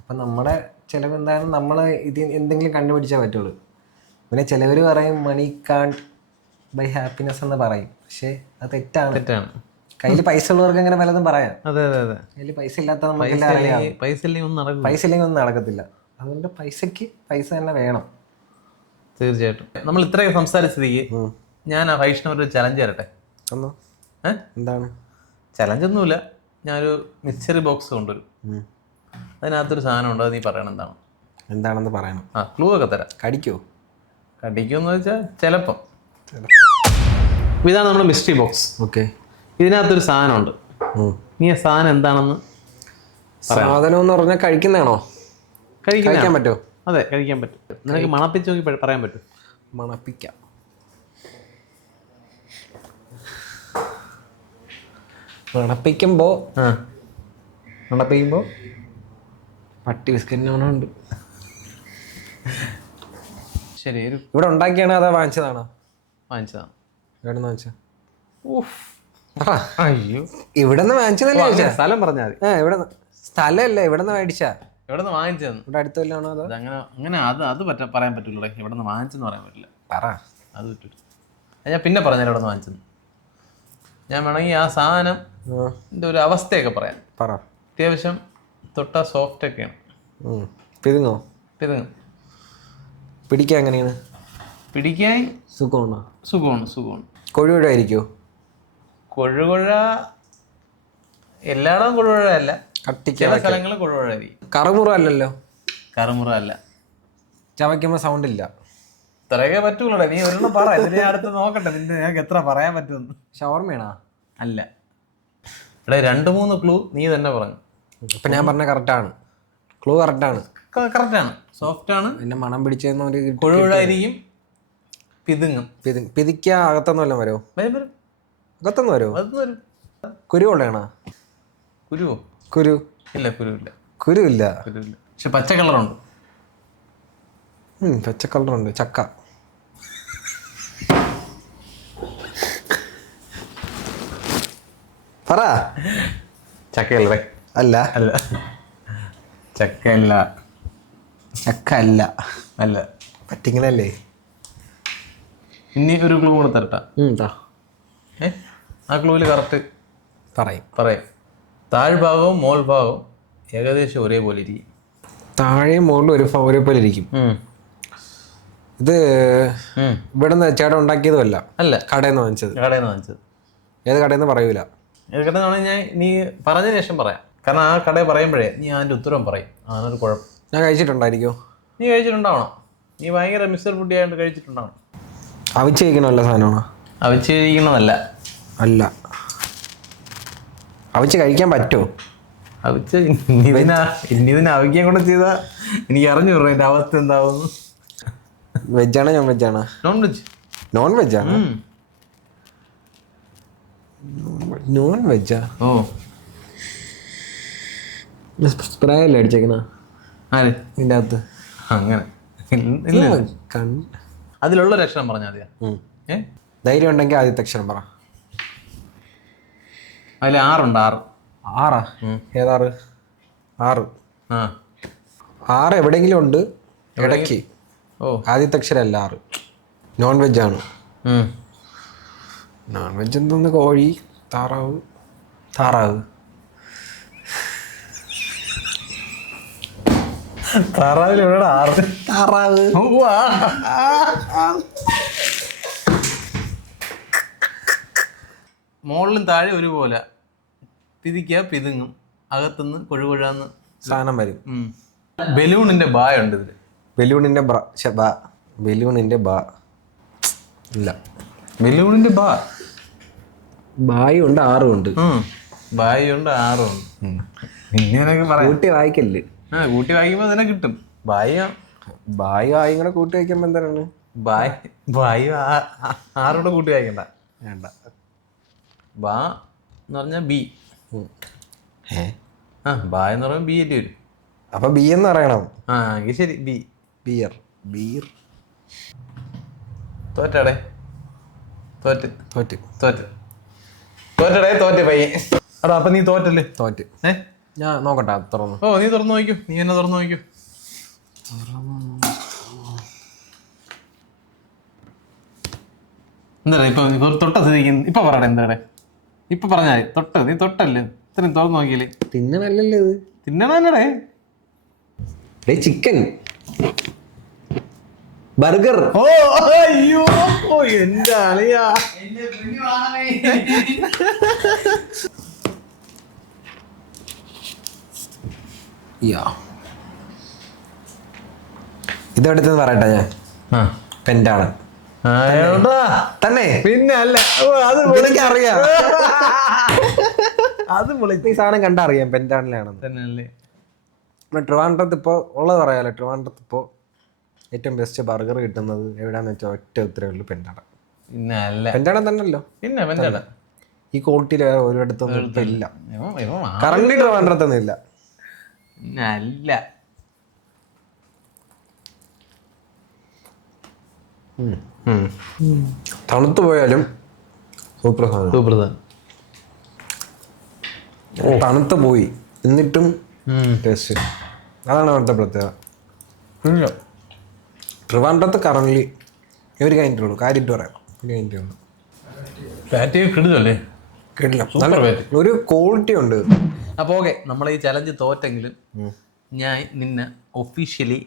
അപ്പം നമ്മുടെ ചിലവ് എന്താണ്, നമ്മൾ ഇത് എന്തെങ്കിലും കണ്ടുപിടിച്ചാൽ പറ്റുള്ളൂ. പിന്നെ ചിലവർ പറയും മണി കാണ്ട് ബൈ ഹാപ്പിനെസ് എന്ന് പറയും. പക്ഷെ അത് തെറ്റാണ്. കയ്യിൽ പൈസ ഉള്ളവർക്ക് അങ്ങനെ പലതും പറയാം. കയ്യിൽ പൈസ ഇല്ലാത്ത നമുക്കെല്ലാം അറിയാം. പൈസ ഇല്ലെങ്കിൽ ഒന്നും നടക്കത്തില്ല. അതുകൊണ്ട് പൈസ തന്നെ വേണം. തീർച്ചയായിട്ടും. നമ്മൾ ഇത്രയൊക്കെ സംസാരിച്ചതിക്ക് ഞാൻ ആ വൈഷ്ണവരുടെ ഒരു ചലഞ്ച് തരട്ടെ. എന്താണ് ചലഞ്ച്? ഒന്നുമില്ല. ഞാനൊരു മിസ്റ്ററി ബോക്സ് കൊണ്ടുവരും. അതിനകത്തൊരു സാധനം ഉണ്ട്. അത് നീ പറയണം എന്താണെന്ന് പറയണം. ക്ലൂ ഒക്കെ തരാം. കടിക്കുമെന്ന് വെച്ചാൽ ചിലപ്പം. ഇതാണ് നമ്മുടെ മിസ്റ്ററി ബോക്സ്. ഓക്കെ. ഇതിനകത്തൊരു സാധനമുണ്ട്. നീ ആ സാധനം എന്താണെന്ന്. സാധനം എന്ന് പറഞ്ഞാൽ കഴിക്കുന്നതാണോ? കഴിക്കാൻ പറ്റുമോ? അതെ, കഴിക്കാൻ പറ്റും. നിനക്ക് മണപ്പിച്ച് നോക്കി പറയാൻ പറ്റും. മണപ്പിക്കാം. മണപ്പിക്കുമ്പോ പട്ടി ബിസ്ക്കറ്റിനുണ്ട്. ശരി. ഇവിടെ ഉണ്ടാക്കിയാണോ അതോ വാങ്ങിച്ചതാണോ? വാങ്ങിച്ചതാണ്. എവിടെ നിന്ന് വാങ്ങിച്ച? അയ്യോ, ഇവിടെ നിന്ന് വാങ്ങിച്ചതല്ലേ? സ്ഥലം പറഞ്ഞാൽ മതി. സ്ഥലമല്ലേ, ഇവിടെ നിന്ന് മേടിച്ചാ? എവിടെ നിന്ന് വാങ്ങിച്ചതെന്ന്? ഇവിടെ അടുത്തല്ലാണോ? അതോ അങ്ങനെ അത് പറയാൻ പറ്റില്ല. ഇവിടെ നിന്ന് വാങ്ങിച്ചെന്ന് പറയാൻ പറ്റില്ല. അത് പറ്റില്ല. ഞാൻ പിന്നെ പറഞ്ഞാൽ ഇവിടെ നിന്ന് വാങ്ങിച്ചെന്ന്. ഞാൻ വേണമെങ്കിൽ ആ സാധനം ഒരു അവസ്ഥയൊക്കെ പറയാം. അത്യാവശ്യം തൊട്ട സോഫ്റ്റ് ഒക്കെയാണ്. പിതുങ്ങോ? പിടിക്കാൻ എങ്ങനെയാണ്? പിടിക്കാൻ സുഖമാണ്. കൊഴുകൊഴായിരിക്കോ? കൊഴുകൊഴ എല്ലായിടവും കൊഴുകൊഴയല്ല. ചില സ്ഥലങ്ങളിൽ കൊഴുകൊഴായിരിക്കും. കറുമുറ അല്ലല്ലോ? കറുമുറ അല്ല. ചവയ്ക്കുമ്പോ സൗണ്ട് ഇല്ല. ഇത്രയൊക്കെ പറ്റൂലോ. നീ ഒരെണ്ണം പറ. ഇതിനെ അടുത്ത് നോക്കട്ടെ ഞങ്ങൾക്ക് എത്ര പറയാൻ പറ്റുമെന്ന്. ഷവർമയാണോ? അല്ല. ഇവിടെ 2-3 ക്ലൂ നീ തന്നെ പറഞ്ഞു. ഇപ്പൊ ഞാൻ പറഞ്ഞ കറക്റ്റാണ്. ക്ലൂ കറക്റ്റാണ്. സോഫ്റ്റ് ആണ്. പിന്നെ മണം പിടിച്ചെന്ന് കൊഴുകൊഴായിരിക്കും. പിതിക്ക അകത്തൊന്നും വല്ലതും വരുമോ? അകത്തൊന്നും വരുമോ? കുരുവുള്ളതാണോ? കുരു ഇല്ല. പക്ഷെ പച്ച കളറുണ്ട്. പച്ച കളറുണ്ട്. ചക്ക. പറ. ചക്കയല്ലേ? അല്ല. ചക്ക അല്ല. പറ്റിങ്ങനല്ലേ? ഇനി ഒരു ക്ലൂ കൂടെ തരട്ടാ. ആ ക്ലൂവിൽ കറക്റ്റ് പറയാം. താഴ്ഭാഗവും മോൾ ഭാഗവും ഏകദേശം ഒരേപോലെ ഇരിക്കും. താഴെയും മുകളിലും ഒരേപോലെ ഇരിക്കും. ഇത് ഇവിടെ നിന്ന് ചേട്ടൻ ഉണ്ടാക്കിയതുമല്ല. അല്ല, കടയിൽ നിന്ന് വാങ്ങിച്ചത്. ഏത് കടയിൽ നിന്ന് പറയൂല. ഏത് കടയിൽ ഞാൻ നീ പറഞ്ഞതിന് ശേഷം പറയാം. കാരണം ആ കടയിൽ പറയുമ്പോഴേ നീ അതിൻ്റെ ഉത്തരം പറയും. അതൊരു കുഴപ്പം. ഞാൻ കഴിച്ചിട്ടുണ്ടായിരിക്കോ? നീ കഴിച്ചിട്ടുണ്ടാവണം. നീ ഭയങ്കര മിസ്റ്റർ ഫുഡ് ആയിട്ട് കഴിച്ചിട്ടുണ്ടാവണം. അവിച്ച് കഴിക്കണമല്ല സാധനമാണോ? അവിച്ച് കഴിക്കണമല്ല. അല്ല. അവിച്ച് കഴിക്കാൻ പറ്റുമോ? അവിച്ച് ഇതിനെ അവിക്കാൻ കൂടെ ചെയ്താൽ എനിക്ക് അറിഞ്ഞു വിടും എൻ്റെ അവസ്ഥ എന്താവും. വെജാണോ നോൺ വെജാണോ? നോൺ വെജാണ്. നോൺ വെജാ? സ്പ്രേ അല്ലേ അടിച്ചേക്കണ ഇതിൻ്റെ അകത്ത്? അങ്ങനെ അതിലുള്ള അക്ഷരം പറഞ്ഞാൽ മതിയാ. ധൈര്യം ഉണ്ടെങ്കിൽ ആദ്യത്തെ അക്ഷരം പറ. അതിൽ 6 ഉണ്ട്. 6? ഏതാറ്? 6 എവിടെയെങ്കിലും ഉണ്ട് ഇടയ്ക്ക്. ആദ്യത്തെ അക്ഷരം അല്ല 6. നോൺ വെജ് ആണ്. നോൺ വെജ് എന്തോന്ന്? കോഴി, താറാവ്. താറാവിൽ എവിടെ 6? താറാവ്. മുകളിലും താഴെ ഒരുപോലെ. പിതുങ്ങും. അകത്തുനിന്ന് കൊഴുകൊഴാന്ന് സാധനം വരും. ബലൂണിന്റെ ബായ ഉണ്ട് ഇതില്. ബലൂണിന്റെ ഇല്ല. ബലൂണിന്റെ ബായും ഉണ്ട് 6 ഉണ്ട്. ബായുണ്ട് 6 ഉണ്ട്. ഇങ്ങനെയൊക്കെ പറയാം. കൂട്ടി വായിക്കല്ലേ? കൂട്ടി വായിക്കുമ്പോ തന്നെ കിട്ടും. ബായും കൂടെ കൂട്ടി വായിക്കുമ്പോ എന്താണ്? ബായു 6 കൂട്ടി വായിക്കണ്ട. വേണ്ട. ബാ എന്ന് പറഞ്ഞാൽ ബി. ബാ എന്ന് പറഞ്ഞാൽ ബി അല്ലേ വരും. അപ്പൊ ബി എന്ന് പറയണം. എങ്കിൽ ശരി. ബിയർ. ബീർ. തോറ്റടേ തോറ്റ് തോറ്റ് തോറ്റ് തോറ്റടേ തോറ്റ് പയ്യെ. എടാ അപ്പൊ നീ തോറ്റല്ലേ? തോറ്റ്. ഞാൻ നോക്കട്ടെ തുറന്നു. ഓ നീ തുറന്നു നോക്കൂ, നീ എന്നെ തുറന്നു നോക്കൂ. എന്താ ഇപ്പൊ തൊട്ട സ്ഥിതിക്ക് ഇപ്പൊ പറയണേ എന്താടെ? ഇപ്പൊ പറഞ്ഞാൽ തൊട്ട് നീ തൊട്ടല്ലേ ഇത്രയും തുറന്നു നോക്കിയില്ലേ? തിന്നണല്ലേ ഇത്? തിന്നണേ ചിക്കൻ ബർഗർ. ഓ അയ്യോ ഓ എന്റെ അളിയാ. ഇതെടുത്ത് പറയട്ടെ ഞാൻ. പെന്റാണ് തന്നെ. പിന്നെ അല്ല അത് അറിയാം. അത് ഈ സാധനം കണ്ടറിയാം പെന്റാണിലാണെന്ന് തന്നെയല്ലേ. ട്രിവാൻഡ്രത്ത് ഇപ്പോൾ ഉള്ളത് പറയാലോ. ട്രിവാൻഡ്രത്ത് ഇപ്പോൾ ഏറ്റവും ബെസ്റ്റ് ബർഗർ കിട്ടുന്നത് എവിടെയാന്ന് വെച്ചാൽ ഒറ്റ ഉത്തരവേ ഉള്ളൂ, പെന്റാണ്. പെന്റാണ് തന്നെയല്ലോ. പിന്നെ പെന്റാണ് ഈ ക്വാളിറ്റിയിൽ വേറെ ഒരിടത്തൊന്നും ഇപ്പം ഇല്ല. കറന്റ് ട്രിവാൻഡ്രത്തൊന്നും ഇല്ല. അല്ല തണുത്തു പോയാലും സൂപ്പർ സൂപ്പർ. തണുത്ത് പോയി എന്നിട്ടും ടേസ്റ്റ്. അതാണ് അവിടുത്തെ പ്രത്യേകത. ട്രിവാൻഡ്രത്ത് കറന്റ് ഒരു കഴിഞ്ഞിട്ടേ ഉള്ളൂ. കാര്യമായിട്ട് പറയാം, ഒരു കഴിഞ്ഞിട്ടേ ഉള്ളൂ. ഒരു ക്വാളിറ്റി ഉണ്ട്. അപ്പോൾ ഓക്കെ, നമ്മൾ ഈ ചലഞ്ച് തോറ്റെങ്കിലും ഞാൻ നിന്നെ ഒഫീഷ്യലി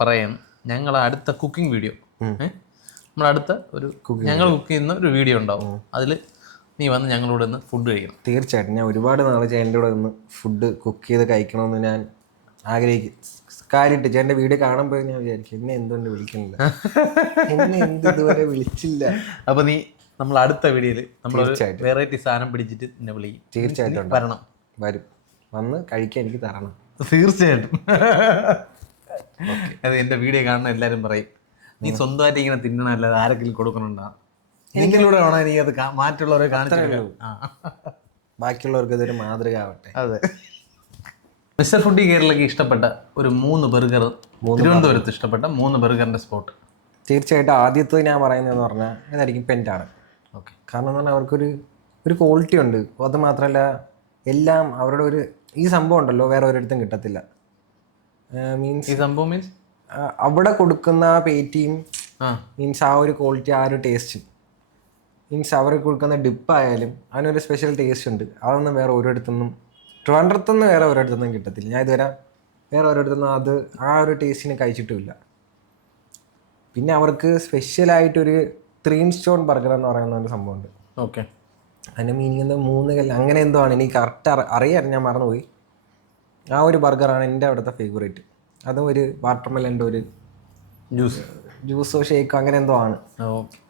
പറയാം, ഞങ്ങളെ അടുത്ത കുക്കിംഗ് വീഡിയോ, നമ്മളടുത്ത ഒരു ഞങ്ങൾ കുക്ക് ചെയ്യുന്ന ഒരു വീഡിയോ ഉണ്ടാവും. അതിൽ നീ വന്ന് ഞങ്ങളോട് നിന്ന് ഫുഡ് കഴിക്കണം. തീർച്ചയായിട്ടും. ഞാൻ ഒരുപാട് നാളെ ചേട്ടൻ്റെ കൂടെ നിന്ന് ഫുഡ് കുക്ക് ചെയ്ത് കഴിക്കണമെന്ന് ഞാൻ ആഗ്രഹിക്കും. കാര്യമായിട്ട് ചേട്ടൻ്റെ വീഡിയോ കാണുമ്പോൾ ഞാൻ വിചാരിക്കും എന്നെ എന്തുകൊണ്ട് വിളിക്കുന്നില്ല, എന്നെ ഇതുവരെ വിളിച്ചില്ല. അപ്പോൾ നീ നമ്മൾ അടുത്ത വീഡിയോയിൽ നമ്മൾ വെറൈറ്റി സാധനം പിടിച്ചിട്ട് എന്നെ വിളിക്കും. തീർച്ചയായിട്ടും വരണം. വരും. വന്ന് കഴിക്കാൻ എനിക്ക് തരണം. തീർച്ചയായിട്ടും. അത് എൻ്റെ വീഡിയോ കാണുന്ന എല്ലാവരും പറയും നീ സ്വന്തമായിട്ട് ഇങ്ങനെ തിന്നണമല്ലാതെ ആരെങ്കിലും കൊടുക്കണുണ്ടാ, എനിക്കിലൂടെ വേണം എനിക്കത് മറ്റുള്ളവരെ കാണിച്ചു. ബാക്കിയുള്ളവർക്ക് ഇതൊരു മാതൃക ആവട്ടെ. അതെ. മിസ്റ്റർ ഫുഡി കേരളക്ക് ഇഷ്ടപ്പെട്ട ഒരു 3 ബർഗർ, തിരുവനന്തപുരത്ത് ഇഷ്ടപ്പെട്ട 3 ബർഗറിന്റെ സ്പോട്ട്. തീർച്ചയായിട്ടും ആദ്യത്തെ ഞാൻ പറയുന്നതെന്ന് പറഞ്ഞാൽ ഇതായിരിക്കും പെന്റാണ്. ഓക്കെ. കാരണം എന്ന് പറഞ്ഞാൽ അവർക്കൊരു ക്വാളിറ്റി ഉണ്ട്. അത് മാത്രമല്ല എല്ലാം അവരുടെ ഈ സംഭവം ഉണ്ടല്ലോ വേറെ ഒരിടത്തും കിട്ടത്തില്ല. ഈ സംഭവം മീൻസ് അവിടെ കൊടുക്കുന്ന ആ പേറ്റിയും മീൻസ് ആ ഒരു ക്വാളിറ്റി, ആ ഒരു ടേസ്റ്റ് മീൻസ് അവർ കൊടുക്കുന്ന ഡിപ്പായാലും അതിനൊരു സ്പെഷ്യൽ ടേസ്റ്റ് ഉണ്ട്. അതൊന്നും വേറെ ഒരിടത്തുനിന്നും, ട്രിവാൻഡ്രത്തുനിന്ന് വേറെ ഒരിടത്തുനിന്നും കിട്ടത്തില്ല. ഞാൻ ഇതുവരെ വേറെ ഒരിടത്തുനിന്നും അത് ആ ഒരു ടേസ്റ്റിന് കഴിച്ചിട്ടുമില്ല. പിന്നെ അവർക്ക് സ്പെഷ്യലായിട്ടൊരു 3 സ്റ്റോൺ ബർഗർ എന്ന് പറയുന്ന ഒരു സംഭവമുണ്ട്. ഓക്കെ. അതിൻ്റെ മീനിങ് എന്താ 3 കല്ല് അങ്ങനെ എന്തോ ആണ്. എനിക്ക് കറക്റ്റ് അറിയാം, ഞാൻ മറന്നുപോയി. ആ ഒരു ബർഗറാണ് എൻ്റെ അവിടുത്തെ ഫേവറേറ്റ്. അതും ഒരു വാട്ടർമെലൻ്റെ ഒരു ജ്യൂസോ ഷേക്കോ അങ്ങനെ എന്തോ ആണ്.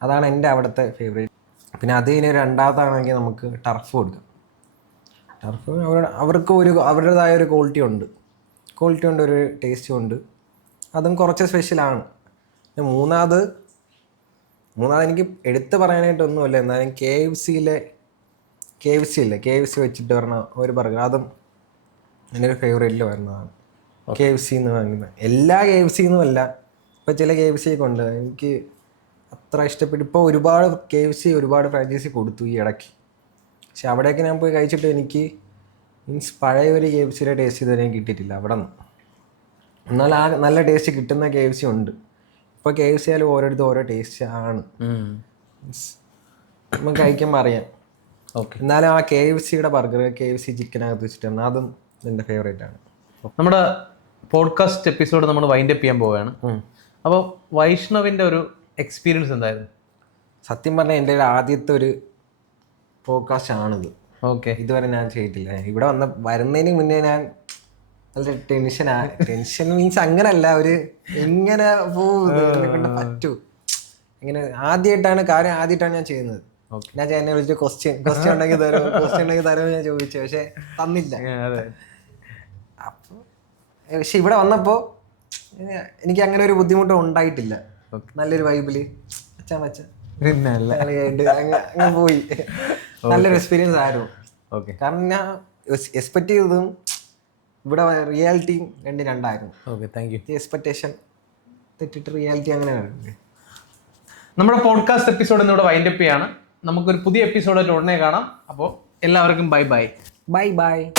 അതാണ് എൻ്റെ അവിടുത്തെ ഫേവറേറ്റ്. പിന്നെ അതിന് രണ്ടാമതാണെങ്കിൽ നമുക്ക് ടർഫ് കൊടുക്കാം. ടർഫ് അവർക്ക് അവരുടേതായ ഒരു ക്വാളിറ്റി ഉണ്ട്, ഒരു ടേസ്റ്റും ഉണ്ട്. അതും കുറച്ച് സ്പെഷ്യലാണ്. മൂന്നാമത് എനിക്ക് എടുത്ത് പറയാനായിട്ടൊന്നുമില്ല. എന്നാലും KFC വെച്ചിട്ട് പറഞ്ഞ ഒരു ബർഗർ, അതും എൻ്റെ ഒരു ഫേവറേറ്റിൽ വരുന്നതാണ്. KFC എന്ന് പറയുന്നത് എല്ലാ KFC എന്നും അല്ല, ഇപ്പോൾ ചില KFC ഒക്കെ ഉണ്ട് എനിക്ക് അത്ര ഇഷ്ടപ്പെട്ടു. ഇപ്പോൾ ഒരുപാട് KFC ഒരുപാട് ഫ്രാഞ്ചൈസി കൊടുത്തു ഈ ഇടയ്ക്ക്. പക്ഷെ അവിടെയൊക്കെ ഞാൻ പോയി കഴിച്ചിട്ട് എനിക്ക് മീൻസ് പഴയ ഒരു KFCയുടെ ടേസ്റ്റ് ഇതുവരെ കിട്ടിയിട്ടില്ല അവിടെ നിന്ന്. എന്നാൽ ആ നല്ല ടേസ്റ്റ് കിട്ടുന്ന KFC ഉണ്ട്. ഇപ്പോൾ KFC ആയാലും ഓരോരുത്തരും ഓരോ ടേസ്റ്റ് ആണ്, നമുക്ക് കഴിക്കുമ്പോൾ അറിയാം. ഓക്കെ. എന്നാലും ആ KFCയുടെ ബർഗർ, KFC ചിക്കനകത്ത് വെച്ചിട്ടാണ്, അതും എൻ്റെ ഫേവറേറ്റ് ആണ്. നമ്മുടെ പോഡ്കാസ്റ്റ് എപ്പിസോഡ് നമ്മൾ വൈൻഡ് അപ്പ് ചെയ്യാൻ പോവുകയാണ്. അപ്പോൾ വൈഷ്ണവിൻ്റെ ഒരു എക്സ്പീരിയൻസ് എന്തായിരുന്നു? സത്യം പറഞ്ഞാൽ എൻ്റെ ആദ്യത്തെ ഒരു പോഡ്കാസ്റ്റ് ആണിത്. ഓക്കെ. ഇതുവരെ ഞാൻ ചെയ്തിട്ടില്ല. ഇവിടെ വരുന്നതിന് മുന്നേ ഞാൻ നല്ല ടെൻഷൻ മീൻസ് അങ്ങനല്ല, എങ്ങനെ കൊണ്ട് പറ്റൂ, ഇങ്ങനെ ആദ്യമായിട്ടാണ് ഞാൻ ചെയ്യുന്നത്. ഞാൻ എന്നെ വിളിച്ച് ക്വസ്റ്റ്യൻ ഉണ്ടെങ്കിൽ തരുമോ ഞാൻ ചോദിച്ചു, പക്ഷെ തന്നില്ല. പക്ഷെ ഇവിടെ വന്നപ്പോൾ എനിക്ക് അങ്ങനെ ഒരു ബുദ്ധിമുട്ട് ഉണ്ടായിട്ടില്ല. നല്ലൊരു വൈബില് അങ്ങ് പോയി. നല്ലൊരു എക്സ്പീരിയൻസ് ആയിരുന്നു. കാരണം ഞാൻ എക്സ്പെക്ട് ചെയ്തതും ഇവിടെ റിയാലിറ്റിയും രണ്ടായിരുന്നു. എക്സ്പെക്ടേഷൻ തെറ്റിട്ട് റിയാലിറ്റി അങ്ങനെ നമ്മുടെ പോഡ്കാസ്റ്റ് എപ്പിസോഡ് ഇന്നിവിടെ വൈൻഡപ്പ് ചെയ്യാണ്. നമുക്കൊരു പുതിയ എപ്പിസോഡായിട്ട് ഉടനെ കാണാം. അപ്പോൾ എല്ലാവർക്കും ബൈ ബൈ. Bye bye.